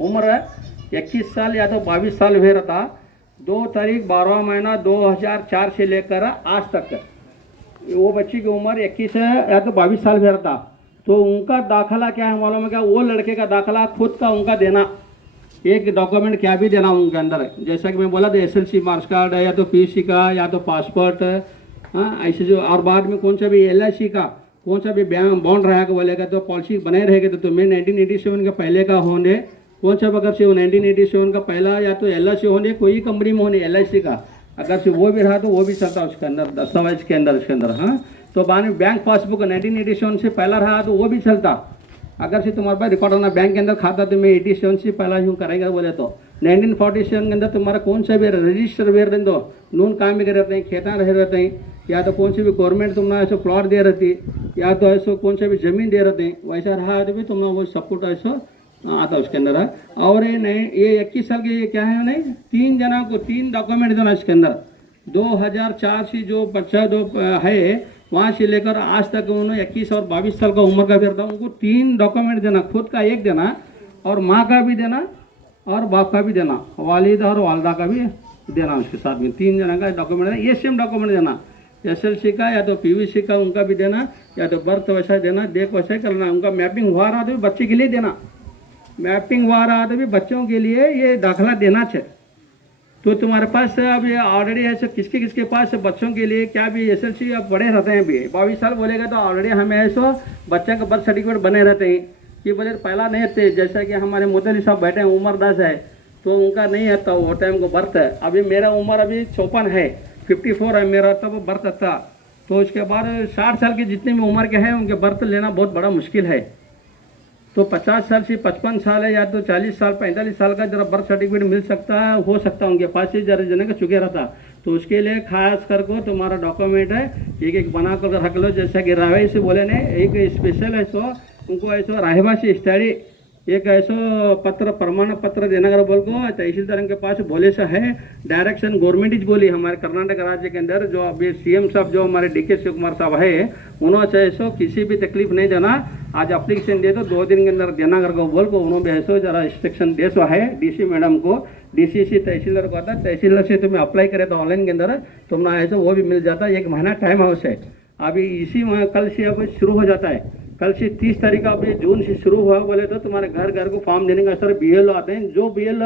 उम्र 21 साल या तो 22 साल हुए रहता, 2 तारीख 12वां महीना 2004 से लेकर आज तक वो बच्ची की उम्र 21 है या तो 22 साल हुए रहता, तो उनका दाखला क्या है मालूम है क्या? वो लड़के का दाखला खुद का उनका देना, एक डॉक्यूमेंट क्या भी देना उनके अंदर, जैसा कि मैं बोला था SLC मार्क्स कार्ड है या तो PUC का या तो पासपोर्ट, हाँ ऐसे जो, और बाद में कौन सा भी LIC का कौन सा भी बैंक बॉन्ड रहेगा बोलेगा तो पॉलिसी बने रहेगा, तो तुम्हें 1987 का पहले का होने, कौन सा अगर से वो 1987 का पहला या तो LIC होने, कोई कंपनी में होने LIC का, अगर से वो भी रहा तो वो भी चलता उसके अंदर दस्तावेज के अंदर उसके अंदर। हाँ तो बाद में बैंक पासबुक 1987 से पहला रहा तो वो भी चलता, अगर से तुम्हारे पास रिकॉर्ड होना बैंक के अंदर खाता तुम्हें 87 से पहला यूँ करेगा बोले तो 1947 के अंदर तुम्हारा कौन सा भी रजिस्टर वेर दे दो, नून काम भी कर रहते हैं, खेता रह रहते हैं, या तो कौन सी भी गवर्नमेंट तुमने ऐसा प्लॉट दे रहती, या तो ऐसा कौन सा भी ज़मीन दे रहते हैं, वैसा रहा तो भी तुमने वो सब कुछ ऐसा आता उसके अंदर है। और ये नहीं, ये 21 साल के ये क्या है नहीं, 3 जना को 3 डॉक्यूमेंट देना इसके अंदर, 2004 से जो बच्चा जो है वहाँ से लेकर आज तक उन्होंने 21 और 22 साल का उम्र का फिर था, उनको 3 डॉक्यूमेंट देना, खुद का एक देना और माँ का भी देना और बाप का भी देना, वालिदा और वालदा का भी देना, उसके साथ में 3 जना का डॉक्यूमेंट देना, ये सेम डॉक्यूमेंट देना, SLC का या तो PVC का उनका भी देना, या तो बर्थ वैसा देना, देख वैसा करना, उनका मैपिंग हुआ रहा तो भी बच्चे के लिए देना, मैपिंग हुआ रहा तो भी बच्चों के लिए ये दाखला देना चाहिए। तो तुम्हारे पास अब ये ऑलरेडी ऐसे किसके किसके पास बच्चों के लिए क्या भी SLC अब बड़े रहते हैं, भी 22 साल बोलेगा तो ऑलरेडी हमें ऐसा बच्चे का बर्थ सर्टिफिकेट बने रहते हैं कि बोले पहला नहीं थे, जैसा कि हमारे मुदली साहब बैठे हैं उम्र 10 है तो उनका नहीं आता वो टाइम को बर्थ है, अभी मेरा उम्र अभी 54 है, 54 है मेरा तब बर्थ था, तो उसके बाद 60 साल के जितने भी उम्र के हैं उनके बर्थ लेना बहुत बड़ा मुश्किल है। तो 50 साल से 55 साल है या तो 40 साल 45 साल का जरा बर्थ सर्टिफिकेट मिल सकता है, हो सकता है उनके पास ही जरा जने का चुके रहता, तो उसके लिए खास करके तुम्हारा डॉक्यूमेंट है एक एक बना कर रख लो, जैसा कि राहवे से बोले ने एक स्पेशल है सो उनको ऐसा राहवा से स्टडी एक ऐसा पत्र प्रमाण पत्र देना कर बोल को तहसीलदार के पास बोले सा है, डायरेक्शन गवर्नमेंट ही बोली हमारे कर्नाटक राज्य के अंदर जो अभी CM साहब जो हमारे DK शिव कुमार साहब है उन्होंने ऐसा किसी भी तकलीफ नहीं देना, आज एप्लीकेशन दे तो 2 दिन के अंदर देना कर को बोल को उन्होंने भी ऐसा जरा इंस्ट्रक्शन दे सो है DC मैडम को, DCC तहसीलदार को आता, तहसीलदार से तुम्हें अप्लाई करे तो ऑनलाइन के अंदर तुम्हारा ऐसा वो भी मिल जाता है, 1 महीना टाइम हाउस है अभी इसी कल से अब शुरू हो जाता है, कल से 30 तारीख अभी जून से शुरू हुआ बोले तो तुम्हारे घर घर को फॉर्म देने का सर BL आते हैं, जो BL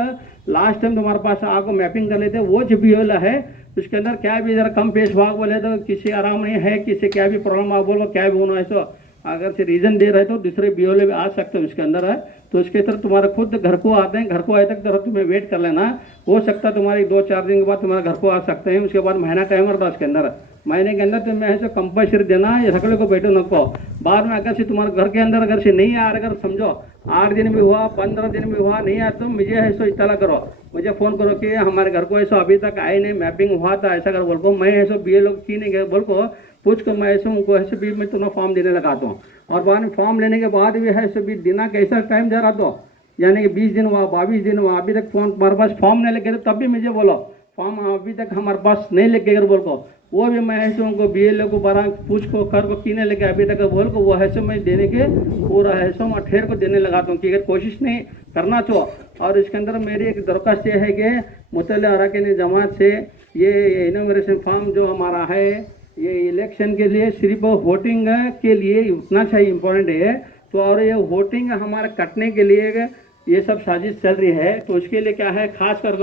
लास्ट टाइम तुम्हारे पास आकर मैपिंग कर लेते वो जो BL है उसके अंदर क्या भी जरा कम पेश भाग बोले तो किसी आराम नहीं है, किसी क्या भी प्रॉब्लम आ बोलो क्या भी होना ऐसा अगर से रीजन दे रहे तो दूसरे BL भी आ सकते हैं उसके अंदर है, तो उसके तरफ तुम्हारा खुद घर को आते हैं, घर को आए तक तरफ तुम्हें वेट कर लेना, हो सकता है तुम्हारी 2-4 दिन के बाद तुम्हारे घर को आ सकते हैं, उसके बाद महीना टाइम रहता है उसके अंदर, महीने के अंदर तुम्हें ऐसे कंपल्सरी देना ये रखले को बैठो नको, बाद में अगर से तुम्हारे घर के अंदर अगर से नहीं आ रहा, अगर समझो 8 दिन भी हुआ 15 दिन भी हुआ नहीं आया तो मुझे ऐसा इतला करो, मुझे फ़ोन करो कि हमारे घर को ऐसा अभी तक आए नहीं मैपिंग हुआ था ऐसा कर बोल को, मैं ऐसा BL की नहीं गए बोल को पूछ को मैं ऐसे उनको ऐसे भी मैं तुम्हें फॉर्म देने लगाता हूँ, और बाद में फॉर्म लेने के बाद भी है ऐसे भी देना कैसा टाइम जा रहा तो यानी कि 20 दिन हुआ 22 दिन हुआ अभी तक फोन हमारे पास फॉर्म नहीं लेके तब भी मुझे बोलो फॉर्म अभी तक हमारे पास नहीं लेके अगर बोल को वो भी मैं ऐसे उनको BL को बारह पूछ को कर को कीने लेके अभी तक बोल को वो ऐसे मैं देने के पूरा ऐसा मैं ठेर को देने लगाता हूँ कि अगर कोशिश नहीं करना तो, और इसके अंदर मेरी एक दरख्वास्त ये है कि मुतल्लिक़ अरकान जमात से ये इनोग्रेशन फॉर्म जो हमारा है ये इलेक्शन के लिए सिर्फ वोटिंग के लिए उतना चाहिए इम्पोर्टेंट है, तो और ये वोटिंग हमारा कटने के लिए ये सब साजिश चल रही है, तो उसके लिए क्या है खास कर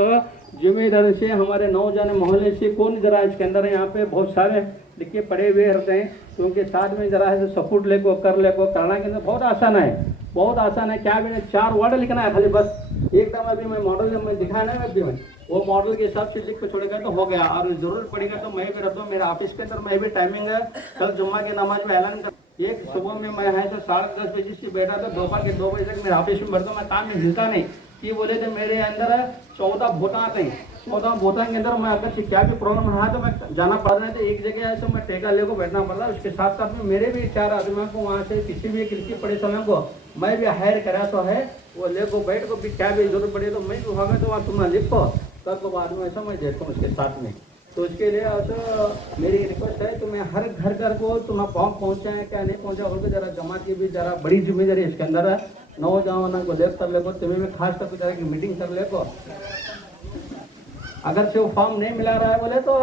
जिम्मेदारी से हमारे नौजवान मोहल्ले से कौन जरा इसके अंदर यहाँ पे बहुत सारे लिखे पड़े हुए रहते हैं, तो उनके साथ में जरा है सपोर्ट ले को कर ले को करना के अंदर बहुत आसान है, बहुत आसान है, क्या भी 4 वर्ड लिखना है खाली बस एकदम, अभी मैं मॉडल जब मैं दिखाया ना अभी में वो मॉडल के हिसाब से लिख को छोड़ेगा तो हो गया, और जरूरत पड़ेगा तो मैं भी रहता हूँ मेरे ऑफिस के अंदर, मैं भी टाइमिंग है कल जुम्मा की नमाज में ऐलान कर, एक सुबह में मैं है तो 10:30 बजे से बैठा था दोपहर के 2 बजे तक मेरे ऑफिस में बैठता हूँ, मैं काम में हिलता नहीं, कि बोले थे मेरे अंदर 14 वोटा आते हैं, 14 वोटा के अंदर मैं अगर क्या भी प्रॉब्लम रहा तो मैं जाना पड़ रहा है, तो एक जगह ऐसे मैं टेका ले को बैठना पड़ रहा है, उसके साथ साथ में मेरे भी 4 आदमियों को वहाँ से किसी भी कृषि पड़े समय को मैं भी हायर करा तो है, वो ले को बैठ को भी क्या भी जरूरत पड़े तो मैं भी वहाँ में तो वहाँ तुम्हें लिखो तब तो बाद में ऐसा मैं देता हूँ उसके साथ में, तो उसके लिए तो मेरी रिक्वेस्ट है तो मैं हर घर घर को तुम्हें फॉर्म पहुँचाएँ क्या नहीं पहुँचा उनको जरा जमा की भी जरा बड़ी जिम्मेदारी इसके अंदर है, नौजवानों को लेकर कर लेको, तुम्हें भी खास तौर पर की मीटिंग कर लेको। अगर से वो फॉर्म नहीं मिला रहा है बोले तो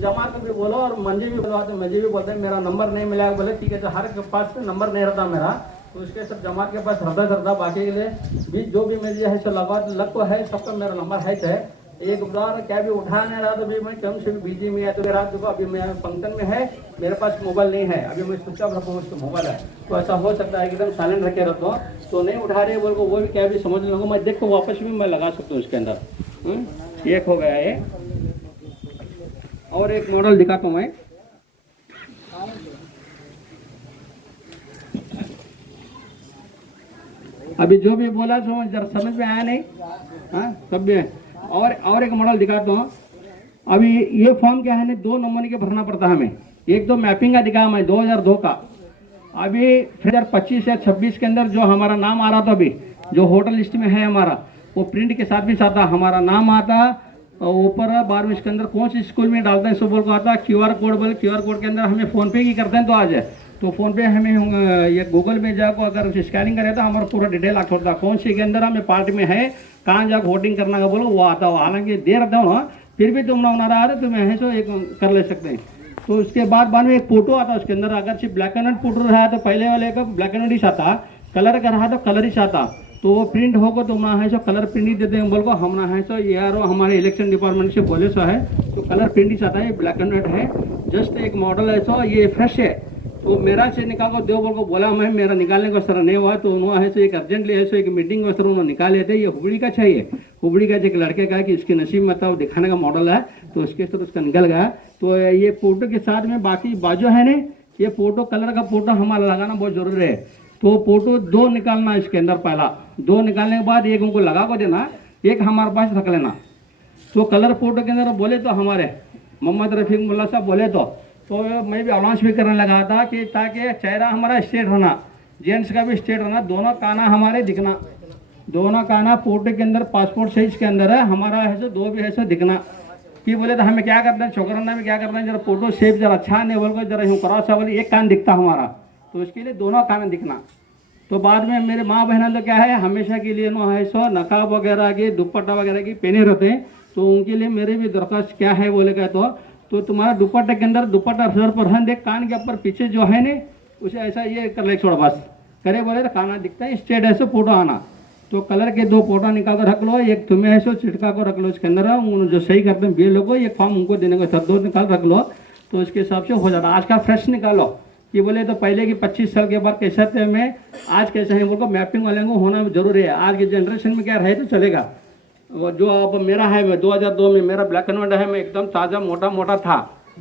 जमा को भी बोलो और मंजी भी बोलो, तो मंजी भी बोलते हैं मेरा नंबर नहीं मिला है बोले, ठीक है, तो हर के पास नंबर नहीं रहता मेरा, तो उसके सब जमात के पास रहता बाकी के लिए भी जो भी मेरी है सो लग को है, सबका मेरा नंबर है। एक बार क्या भी उठा नहीं रहा तो भी मैं कम से भी बिजी में है, तो रात को अभी मैं फंक्शन में है, मेरे पास मोबाइल नहीं है, अभी मैं स्विच ऑफ रखूँ, उसको मोबाइल है, तो ऐसा हो सकता है एकदम साइलेंट रखे रहता हूँ, तो नहीं उठा रहे बोल को वो भी क्या भी समझ लूँगा, मैं देख को वापस भी मैं लगा सकता हूँ उसके अंदर। एक हो गया ये, और एक मॉडल दिखाता हूँ मैं। अभी जो भी बोला सो जरा समझ में आया नहीं, हाँ सब भी है। और एक मॉडल दिखाता हूँ। अभी ये फॉर्म क्या है ना, 2 नंबर के भरना पड़ता है हमें। एक तो मैपिंग का दिखा मैं 2002 का, अभी 2025 या 26 के अंदर जो हमारा नाम आ रहा था, अभी जो होटल लिस्ट में है हमारा, वो प्रिंट के साथ भी आता, हमारा नाम आता ऊपर, 12वीं इसके अंदर कौन सी स्कूल में डालते हैं सो बोल को आता, QR कोड बोले, QR कोड के अंदर हमें फ़ोन पे ही करते हैं, तो आज है तो फ़ोन पे हमें ये गूगल में जाकर अगर स्कैनिंग करें तो हमारा पूरा डिटेल आता होता, कौन सी के अंदर हमें पार्टी में है, कहाँ जाकर वोटिंग करना का बोलो वो आता हो। हालांकि दे रहता हूँ ना, फिर भी तुम ना रहा है, तुम्हें है सो एक कर ले सकते हैं। तो उसके बाद में एक फोटो आता है उसके अंदर, अगर सिर्फ ब्लैक एंड व्हाइट फोटो रहा है तो पहले वाले का ब्लैक एंड व्हाइट ही आता, कलर का रहा तो कलर ही आता, तो वो प्रिंट होगा तो ना है सो कलर प्रिंट ही देते हैं बोल को, हम ना है सो यार हमारे इलेक्शन डिपार्टमेंट से बोले सो है, तो कलर प्रिंट ही आता है, ब्लैक एंड व्हाइट है, जस्ट एक मॉडल है सो ये फ्रेश है, तो मेरा से निकाल को दो बोल को बोला, मैं मेरा निकालने को सर नहीं हुआ, तो उन्होंने है सो एक अर्जेंटली है सो एक मीटिंग में सर उन्होंने निकाले थे। ये हुबड़ी का चाहिए, हुबड़ी का एक लड़के का कि इसके नसीब में था, वो दिखाने का मॉडल है, तो उसके सर उसका निकल गया। तो ये फोटो के साथ में बाकी बाजू है ना, ये फोटो कलर का फोटो हमारा लगाना बहुत जरूरी है, तो फोटो 2 निकालना इसके अंदर, पहला 2 निकालने के बाद एक उनको लगा को देना, एक हमारे पास रख लेना। तो कलर फोटो के अंदर बोले तो हमारे मोहम्मद रफीक मुल्ला साहब बोले तो मैं भी अनाउंस भी करने लगा था कि ताकि चेहरा हमारा स्ट्रेट रहना, जेंट्स का भी स्ट्रेट रहना, दोनों काना हमारे दिखना, दोनों काना फोटो के अंदर पासपोर्ट साइज के अंदर है हमारा है सो 2 भी है सो दिखना। कि बोले तो हमें क्या करना है, छोकराना में क्या करना है, जरा फोटो शेप जरा अच्छा नहीं बोल को जरा यूँ करा सा बोले, एक कान दिखता हमारा, तो उसके लिए दोनों कान दिखना। तो बाद में मेरे माँ बहना तो क्या है हमेशा के लिए नो है सो नकाब वगैरह की दुपट्टा वगैरह की पहने रहते हैं, तो उनके लिए मेरे भी दरख्वास्त क्या है बोले का, तो तुम्हारा दुपट्टे के अंदर दुपट्टा सर पर रहन दे, कान के ऊपर पीछे जो है ना उसे ऐसा ये कर ले छोड़ा, बस करे बोले तो काना दिखता है, स्ट्रेट ऐसे फोटो आना। तो कलर के 2 फोटो निकाल कर रख लो, एक तुम्हें ऐसे चिटका को रख लो इसके अंदर, जो सही करते हैं बे लोगों ये फॉर्म उनको देने को, सब 2 निकाल रख लो, तो उसके हिसाब से हो जाता। आज का फ्रेश निकालो कि बोले तो पहले की 25 साल के बाद कैसा थे मैं, आज कैसे हैं बोल को, मैपिंग वाले को होना जरूरी है। आज के जनरेशन में क्या रहे तो चलेगा, वो जो अब मेरा है 2002 में मेरा ब्लैक एंड व्हाइट है, मैं एकदम ताज़ा मोटा मोटा था,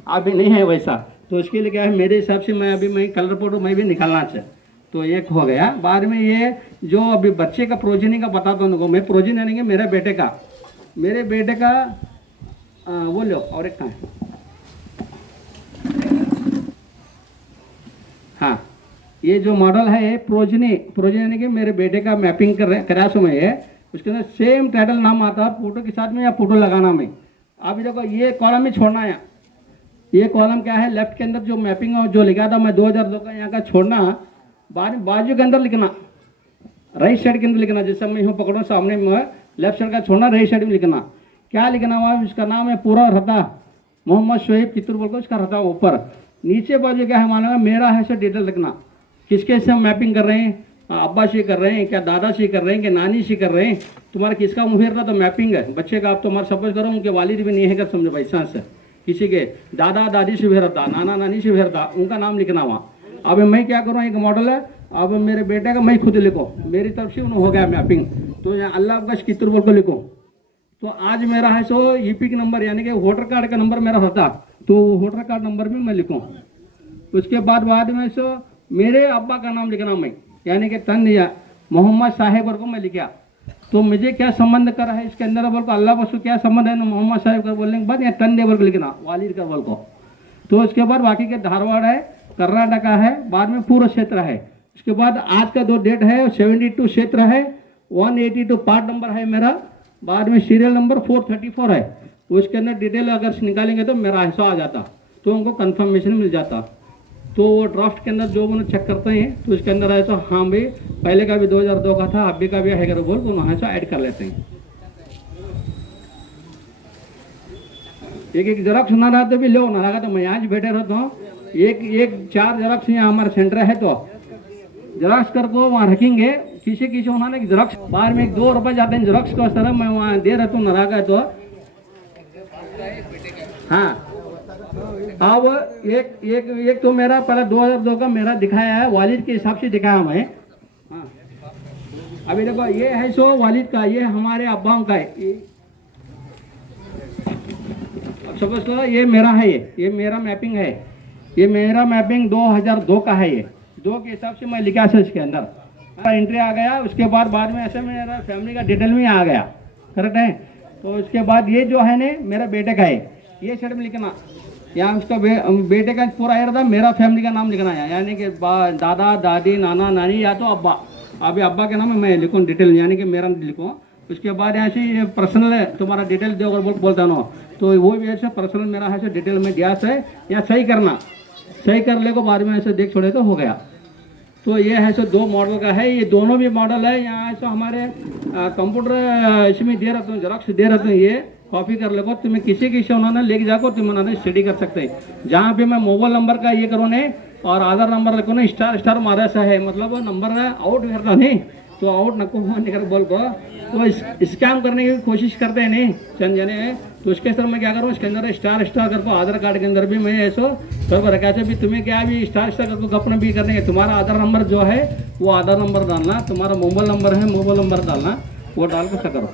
अभी नहीं है वैसा, तो उसके लिए क्या है मेरे हिसाब से मैं कलर फोटो मैं भी निकालना चाहिए। तो एक हो गया। बाद में ये जो अभी बच्चे का प्रोजेनी का बताता हूँ उनको, मैं प्रोजेनी यानी कि मेरे बेटे का वो लो, और एक कहाँ है, हाँ ये जो मॉडल है प्रोजेनी यानी कि मेरे बेटे का मैपिंग करा सो मैं, उसके अंदर सेम टाइटल नाम आता है फोटो के साथ में या फोटो लगाना में। अभी देखो ये कॉलम में छोड़ना है, ये कॉलम क्या है लेफ्ट के अंदर जो मैपिंग जो लिखा था मैं 2002 का यहाँ का छोड़ना, बाजू के अंदर लिखना, राइट साइड के अंदर लिखना, जैसे मैं यूँ पकड़ो सामने में लेफ्ट साइड का छोड़ना, राइट साइड में लिखना, क्या लिखना हुआ उसका नाम है पूरा रहता मोहम्मद शोएब कितुर बोल को उसका रहता ऊपर, नीचे बाजू क्या है माना मेरा है सो डिटेल लिखना, किसके से हम मैपिंग कर रहे हैं, अब्बा से कर रहे हैं क्या, दादा से कर रहे हैं कि नानी से कर रहे हैं, तुम्हारा किसका मुँह रहा तो मैपिंग है बच्चे का, आप तुम्हारा सपोज करो उनके वालिद भी नहीं है कर समझो भाई सांस से, किसी के दादा दादी से भेरता, नाना नानी से भेरता, उनका नाम लिखना वहाँ। अब मैं क्या करूँ, एक मॉडल है, अब मेरे बेटे का मैं खुद लिखो, मेरी तरफ से उन्होंने हो गया मैपिंग, तो यहाँ अल्लाह अब्बास कितुर बोल को लिखो। तो आज मेरा है सो ईपी का नंबर यानी कि वोटर कार्ड का नंबर मेरा होता, तो वोटर कार्ड नंबर में मैं लिखूँ। उसके बाद में सो मेरे अब्बा का नाम लिखना मैं, यानी कि तन मोहम्मद साहेब को मैं लिखा, तो मुझे क्या संबंध कर है इसके अंदर बोल को, अल्लाह बसु क्या संबंध है ना मोहम्मद साहेब का बोलने के बाद यहाँ तन देवर को लिखना, वालिद का बोल को। तो उसके बाद बाकी के धारवाड़ है, कर्नाटका है, बाद में पूरा क्षेत्र है। उसके बाद आज का जो डेट है 72 क्षेत्र है, 182 पार्ट नंबर है मेरा, बाद में सीरियल नंबर 434 है, उसके अंदर डिटेल अगर निकालेंगे तो मेरा हिस्सा आ जाता, तो उनको कंफर्मेशन मिल जाता। तो वो ड्राफ्ट के अंदर जो वो चेक करते हैं तो उसके अंदर है तो हाँ भाई पहले का भी 2002 का था अभी का भी है कर बोल तो वहाँ से ऐड कर लेते हैं। एक एक जराक्स ना रहा तो भी लो ना रहा तो मैं आज बैठे रहता हूँ एक एक 4 जराक्स यहाँ हमारा सेंटर है तो जराक्स कर को वहाँ रखेंगे किसी किसी उन्होंने जराक्स बाहर में 2 रुपए जाते हैं जराक्स को तरह मैं वहाँ दे रहता हूँ ना का तो हाँ। अब एक तो मेरा पहले 2002 का मेरा दिखाया है वालिद के हिसाब से दिखाया मैं। हाँ अभी देखो ये है सो वालिद का ये हमारे अब्बाओं का है। सपोज करो ये मेरा है ये मेरा मैपिंग है ये मेरा मैपिंग 2002 का है ये 2 के हिसाब से मैं लिखा है इसके अंदर एंट्री आ गया उसके बाद में ऐसे मेरा फैमिली का डिटेल में आ गया करेक्ट है। तो उसके बाद ये जो है ने मेरा बेटे का है ये साइड में लिखना यहाँ उसका बेटे का पूरा है मेरा फैमिली का नाम लिखना है यानी कि दादा दादी नाना नानी या तो अब्बा अभी अब्बा के नाम है मैं लिखूँ डिटेल यानी कि मेरा लिखूँ। उसके बाद यहाँ से पर्सनल है तुम्हारा डिटेल जो अगर बोलता ना तो वो भी ऐसे पर्सनल मेरा है डिटेल में दिया है या सही करना सही कर ले को बाद में ऐसे देख छोड़े तो हो गया। तो ये है सो 2 मॉडल का है ये दोनों भी मॉडल है यहाँ ऐसा हमारे कंप्यूटर इसमें दे रहते हूँ जराक्स दे रहते हैं ये कॉपी कर लेको तुम्हें किसी उन्होंने लेके जाकर तुम उन्होंने स्टडी कर सकते हैं। जहाँ पे मैं मोबाइल नंबर का ये करो ने और आधार नंबर रखो ना स्टार मारा सा है मतलब वो नंबर आउट करता नहीं तो आउट नको निकल बोल को तो स्कैम करने की कोशिश करते हैं नहीं चंद जने तो उसके सर मैं क्या करूँ इसके अंदर स्टार कर को आधार कार्ड के अंदर भी मैं ऐसा कर रखा है भी तुम्हें क्या भी स्टार कर को अपना भी करने के तुम्हारा आधार नंबर जो है वो आधार नंबर डालना तुम्हारा मोबाइल नंबर है मोबाइल नंबर डालना वो डाल कर करो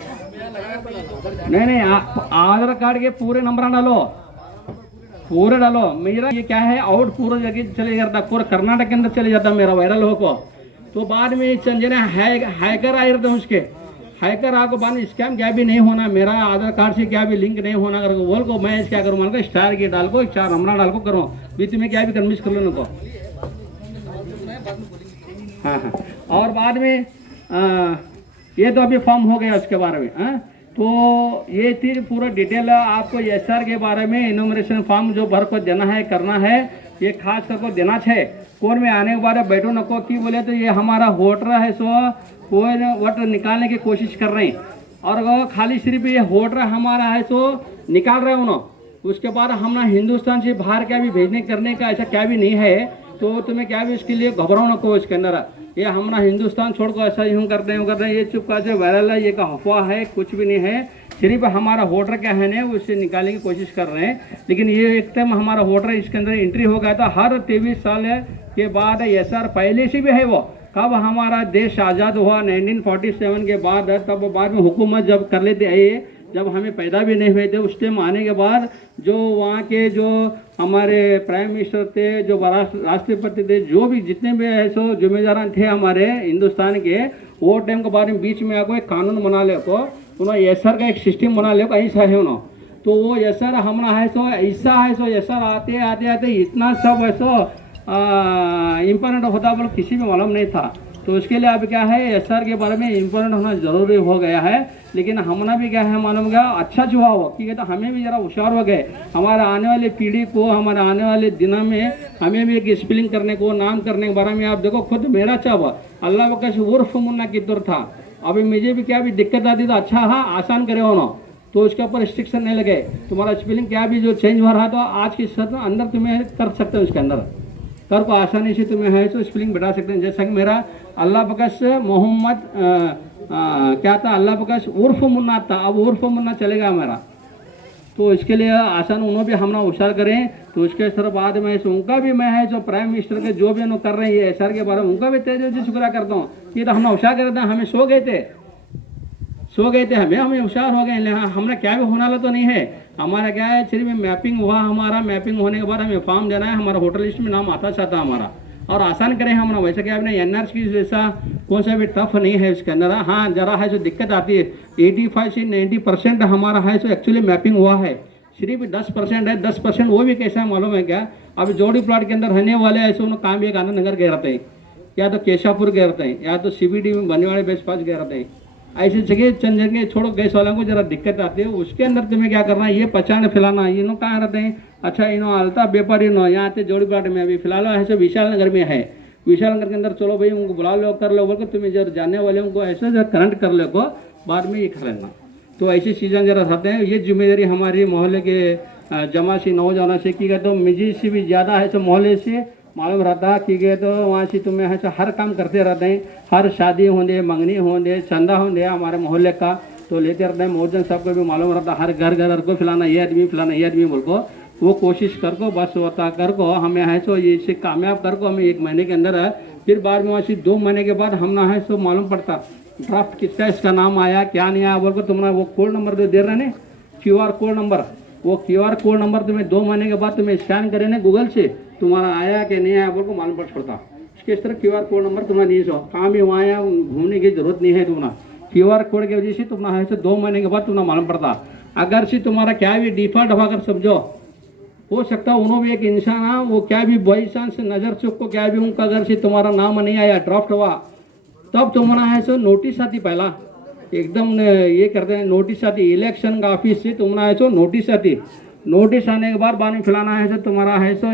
नहीं आधार कार्ड के पूरे नंबर डालो पूरे डालो। मेरा ये क्या है आउट पूरा जगह चले जाता पूरा कर्नाटक के अंदर चले जाता मेरा वायरल हो को तो बाद में चंजने हैकर आए रहते हैं उसके हैकर आको बाद में स्कैम क्या भी नहीं होना मेरा आधार कार्ड से क्या भी लिंक नहीं होना करके बोल को मैं क्या करूँ मान को स्टार के डाल को 4 नंबर डाल को करो भी तुम्हें क्या भी कन्विंस कर लो ना को। हाँ और बाद में ये तो अभी फॉर्म हो गया उसके बारे में तो ये थी पूरा डिटेल आपको एसआर के बारे में इनोमरेशन फॉर्म जो भर को देना है करना है ये खास करके देना है कौन में आने के बाद बैठो नको की बोले तो ये हमारा वोटर है सो कोई वोटर निकालने की कोशिश कर रहे हैं और वो खाली सिर्फ ये वोटर हमारा है सो निकाल रहे हो उसके बाद हम ना हिंदुस्तान से बाहर क्या भी भेजने करने का ऐसा क्या भी नहीं है तो तुम्हें क्या भी इसके लिए घबराओ नको इसके अंदर ये हम ना हिंदुस्तान छोड़ को ऐसा यूँ करते हैं ये चुपका से वायरल है ये का अफवाह है कुछ भी नहीं है सिर्फ हमारा वोटर क्या है ना उससे निकालने की कोशिश कर रहे हैं। लेकिन ये एक टाइम हमारा वोटर इसके अंदर एंट्री हो गया था हर 23 साल के बाद एसआर पहले से भी है वो कब हमारा देश आज़ाद हुआ 1947 के बाद तब बाद में हुकूमत जब कर लेते आए जब हमें पैदा भी नहीं हुए थे उस टाइम आने के बाद जो वहाँ के जो हमारे प्राइम मिनिस्टर थे जो राष्ट्रपति थे जो भी जितने भी ऐसे जिम्मेदार थे हमारे हिंदुस्तान के वो टाइम के बारे में बीच में आपको एक कानून बना ले को उन्होंने एसआर का एक सिस्टम बना ले को ऐसा है उन्होंने तो वो एसआर हमना है सो ऐसा है सो एसआर आते आते आते इतना सब ऐसा इम्पोर्टेंट होता बोलो किसी भी मालूम नहीं था। तो उसके लिए अब क्या है एसआर के बारे में इम्पोर्टेंट होना जरूरी हो गया है। लेकिन हमने भी क्या है मालूम गया अच्छा जो हुआ कि कहता हमें भी ज़रा होशियार हो गए हमारे आने वाले पीढ़ी को हमारे आने वाले दिनों में हमें भी एक स्पेलिंग करने को नाम करने के बारे में आप देखो खुद मेरा चाव अल्लाह बकश उर्फ मुन्ना किद्दर था अभी मुझे भी क्या भी दिक्कत आती तो अच्छा हाँ आसान करे हो ना तो उसके ऊपर रिस्ट्रिक्शन नहीं लगे तुम्हारा स्पेलिंग क्या भी जो चेंज हो रहा तो आज के अंदर तुम्हें कर सकते हैं उसके अंदर कर को आसानी से तुम्हें है तो स्पेलिंग बैठा सकते हैं। जैसा कि मेरा अल्लाह बकश मोहम्मद क्या था अल्लाह बकश उर्फ मुन्ना था अब उर्फ मुन्ना चलेगा मेरा तो इसके लिए आसान उन्होंने भी हम ना होशियार करें। तो उसके सर बाद में उनका भी मैं है जो प्राइम मिनिस्टर के जो भी कर रहे हैं ये एसआर के बारे में उनका भी तेज से शुक्रिया करता हूँ कि तो हम होशियार कर रहे हमें सो गए थे हमें होशियार हो गए हमने क्या भी होना तो नहीं है हमारा क्या है सिर्फ मैपिंग हुआ हमारा मैपिंग होने के बाद हमें फॉर्म देना है हमारा होटल लिस्ट में नाम आता चाहता हमारा और आसान करें हमारा वैसे क्या अपने एनआरसी की जैसा कौन सा भी टफ नहीं है इसके अंदर। हाँ जरा है जो दिक्कत आती है 85 से 90% हमारा है जो एक्चुअली मैपिंग हुआ है सिर्फ 10% है 10% वो भी कैसा मालूम है क्या अब जोड़ी प्लाट के अंदर रहने वाले ऐसे उन्होंने काम एक आनंद नगर गए रहते हैं या तो केशापुर गए रहते हैं या तो CBD में बनने वाले बेस पास गए रहते हैं ऐसी जगह चंद जगह छोड़ो, गैस वालों को जरा दिक्कत आती है, उसके अंदर तुम्हें क्या करना है, ये पचाने फैलाना, ये नो कहाँ रहते हैं, अच्छा इनो आलता व्यापारी नो यहाँ आते जोड़ीपाट में, अभी फिलहाल ऐसे विशाल नगर में है, विशाल नगर के अंदर चलो भाई उनको बुला लो कर लो, बोल तुम्हें जरा जानने वाले उनको ऐसे जरा करंट कर लो को बाद में ये खरीदना। तो ऐसी चीज़ें जरा रहते हैं, ये जिम्मेदारी हमारी मोहल्ले के जमा से नौजवानों से की गए, तो मुझे से भी ज़्यादा है तो मोहल्ले से मालूम रहता कि गए, तो वहाँ से तुम्हें है हर काम करते रहते हैं, हर शादी होंगे, मंगनी होंगे, चंदा होंगे हमारे मोहल्ले का, तो लेते रहते हैं। मौजन सबको भी मालूम रहता, हर घर घर को फैलाना, ये आदमी फैलाना, ये आदमी बोल को वो कोशिश कर को बस बता कर को हमें है सो ये से कामयाब कर को हमें 1 महीने के अंदर है, फिर बाद में वहाँ से 2 महीने के बाद हम ना है सो मालूम पड़ता ड्राफ्ट किसका इसका नाम आया क्या नहीं आया बोल को, तुम्हारा वो कोड नंबर दे रहे हैं QR कोड नंबर, वो QR कोड नंबर तुम्हें 2 महीने के बाद तुम्हें स्कैन करे ना गूगल से, तुम्हारा आया कि नहीं आया बोल को मालूम पड़ता। इसके इस तरह QR कोड नंबर तुम्हारा नहीं सो कहाँ भी वहाँ आया घूमने की जरूरत नहीं है, तुम्हारा QR कोड की वजह से तुम्हारा है 2 महीने के बाद तुम्हारा मालूम पड़ता। अगर से तुम्हारा क्या भी डिफॉल्ट हुआ, अगर समझो हो सकता है उन्होंने भी एक इंसान है, वो क्या भी बाई चांस नज़र चुक को क्या भी उनका अगर से तुम्हारा नाम नहीं आया ड्राफ्ट हुआ, तब तुम्हारा है सो नोटिस आती, पहला एकदम ये करते हैं नोटिस आती, इलेक्शन का ऑफिस से तुम्हारा है सो नोटिस आती, नोटिस आने के बाद में फैलाना है सो तुम्हारा है सो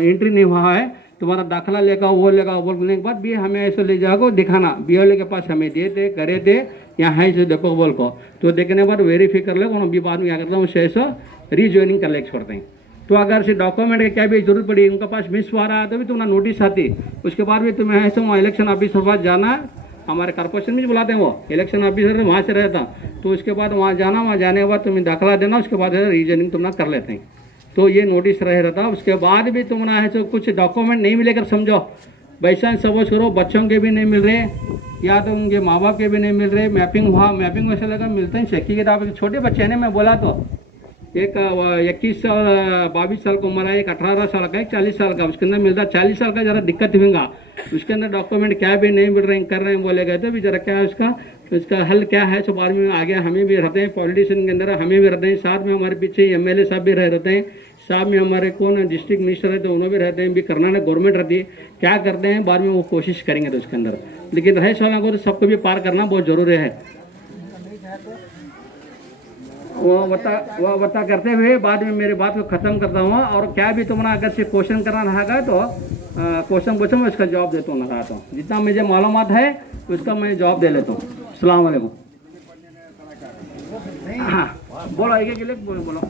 एंट्री नहीं हुआ है, तुम्हारा दाखिला लेगा वो लेगा, वो बोलने के बाद भी हमें ऐसे ले जाकर दिखाना, BLO के पास हमें देते करे थे यहाँ है से देखो बोल को, तो देखने के बाद वेरीफाई कर ले भी बाद में क्या करता हूँ ऐसा रीजॉइनिंग कर ले छोड़ते हैं। तो अगर से डॉक्यूमेंट की क्या भी जरूरत पड़ी उनके पास मिस हुआ रहा है तो भी तुम्हारा नोटिस आती, उसके बाद भी तुम्हें ऐसे वहाँ इलेक्शन ऑफिसर के पास जाना, हमारे कॉर्पोरेशन में बुलाते हैं वो इलेक्शन ऑफिसर वहाँ से रहता, तो उसके बाद वहाँ जाना, वहाँ जाने के बाद तुम्हें दाखिला देना, उसके बाद रीजनिंग तुम्हारा कर लेते हैं। तो ये नोटिस रह रहता, उसके बाद भी तुम्हारा है तो कुछ डॉक्यूमेंट नहीं मिलेकर समझो वैसा सपोज करो बच्चों के भी नहीं मिल रहे या तो उनके माँ बाप के भी नहीं मिल रहे, मैपिंग हुआ, मैपिंग वैसे लगा मिलते हैं शक्की किताब, छोटे बच्चे हैं ना, मैं बोला तो एक 21 साल 22 साल की उम्र है, एक 18 साल का, एक 40 साल का, उसके अंदर मिलता 40 साल का ज़रा दिक्कत होगा, उसके अंदर डॉक्यूमेंट क्या भी नहीं मिल रहे कर रहे हैं बोले गए, तो भी ज़रा क्या है उसका हल क्या है, सब बाद में आगे हमें भी रहते हैं पॉलिटिशियन के अंदर, हमें भी रहते हैं साथ में, हमारे पीछे MLA साहब भी रहते हैं, साथ में हमारे कौन डिस्ट्रिक्ट मिनिस्टर है तो उन्होंने भी रहते हैं, भी करना ना गवर्नमेंट रहती है, क्या करते हैं बाद में वो कोशिश करेंगे तो उसके अंदर, लेकिन रहे वालों को तो सबको भी पार करना बहुत ज़रूरी है। वो बता करते हुए बाद में मेरे बात को ख़त्म करता हूँ, और क्या भी तुम्हारा अगर से क्वेश्चन करना रहेगा तो क्वेश्चन पूछो, मैं उसका जवाब देता हूँ, तो जितना मुझे मालूमात है उसका मैं जवाब दे लेता हूँ। अस्सलाम वालेकुम। हाँ बोलो, आगे के लिए बोलो।